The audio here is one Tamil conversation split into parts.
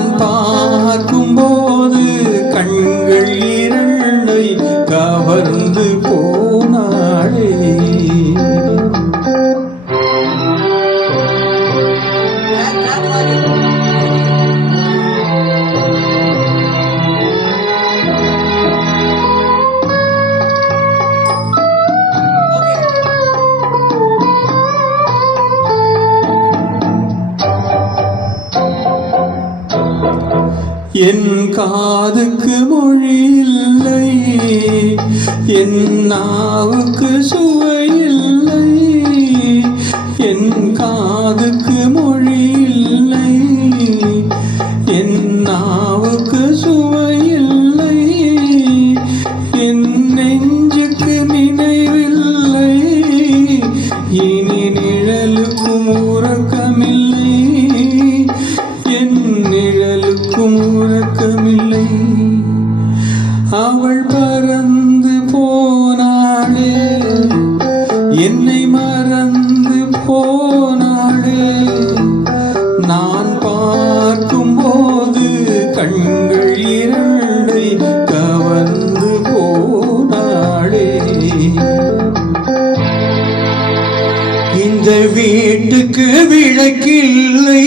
நான் பார்க்கும்போது கண்கள் இரண்டை கவர்ந்து போனாளே. என் காதுக்கு மொழி இல்லை, என் நாவுக்கு சுவை இல்லை. என் காதுக்கு மொழி இல்லை, என் நாவுக்கு சுவை இல்லை. என் நெஞ்சுக்கு நினைவில்லை, இனி நிழலுக்கும் உறக்கமில்லை. என் நிழலுக்கும் உறக்கமில்லை. அவள் பறந்து போனாளே, என்னை மறந்து போனாளே. நான் பார்க்கும்போது கண்கள் இரண்டை கவர்ந்து போனாளே. இந்த வீட்டுக்கு விளக்கில்லை,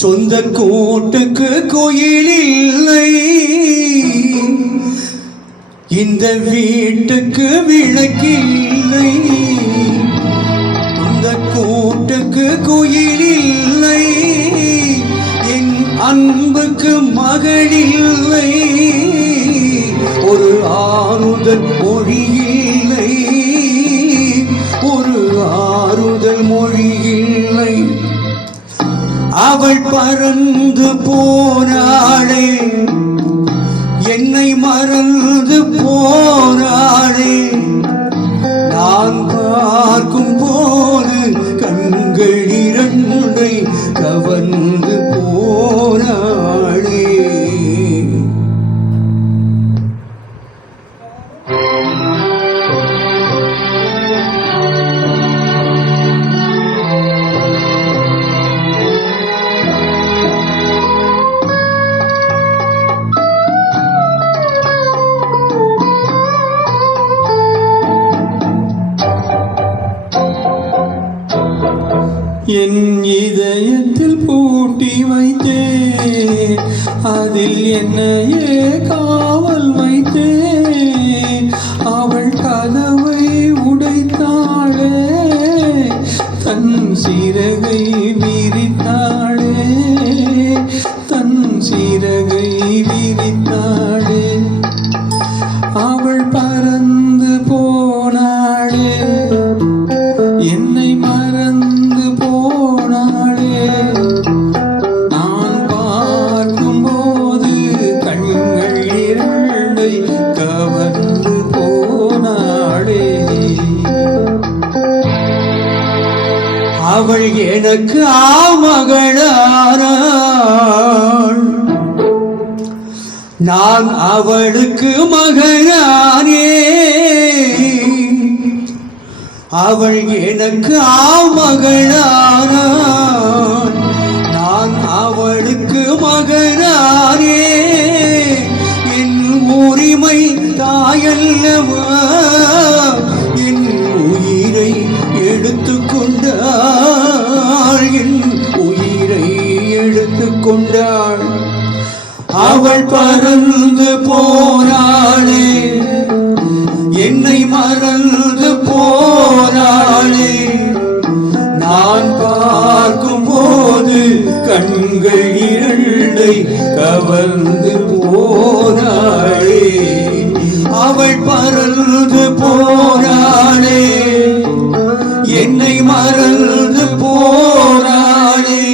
சொந்த கூட்டுக்கு கோயில் இல்லை. இந்த வீட்டுக்கு விளக்கில்லை, சொந்த கூட்டுக்கு கோயில் இல்லை. என் அன்புக்கு மகள் இல்லை, ஒரு ஆறுதல் மொழி இல்லை, ஒரு ஆறுதல் மொழி இல்லை. அவள் பறந்து போனாளே, என்னை மறந்து போனாளே. நான் பார்க்கும் போது கண்கள் இரண்டை கவர்ந்து போனாளே. என் இதயத்தில் பூட்டி வைத்தேன், அதில் என்னையே காவல் வைத்தேன். அவள் கதவை உடைத்தாளே, தன் சிறகை விரித்தாளே, தன் சிறகை விரித்தாளே. அவள் பறந்து போனாளே, என்னை மறந்து போனாளே. நான் பார்க்கும்போது கண்கள் இரண்டை கவர்ந்து போனாளே. அவள் எனக்கு மகளானாள், நான் அவளுக்கு மகனானே. அவள் எனக்கு மகளானாள், நான் அவளுக்கு மகனானே. என் உரிமை தாயல்லவா, என் உயிரை எடுத்துக்கொண்டாள், என் உயிரை எடுத்துக்கொண்டாள். அவள் பறந்து போனாளே, என்னை மறந்து போனாளே. நான் பார்க்கும்போது கண்கள் இரண்டை கவர்ந்து போனாளே. அவள் பறந்து போனாளே, என்னை மறந்து போனாளே.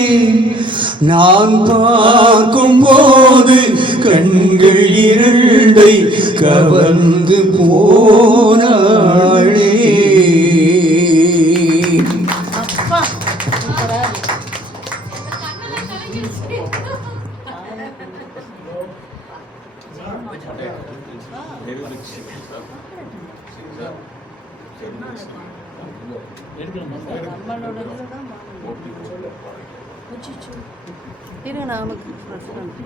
நான் பார்க்கும்போது கண்கள் இரண்டை கவர்ந்து போனாளே. எடுக்கலாம். இருங்க நான் உனக்கு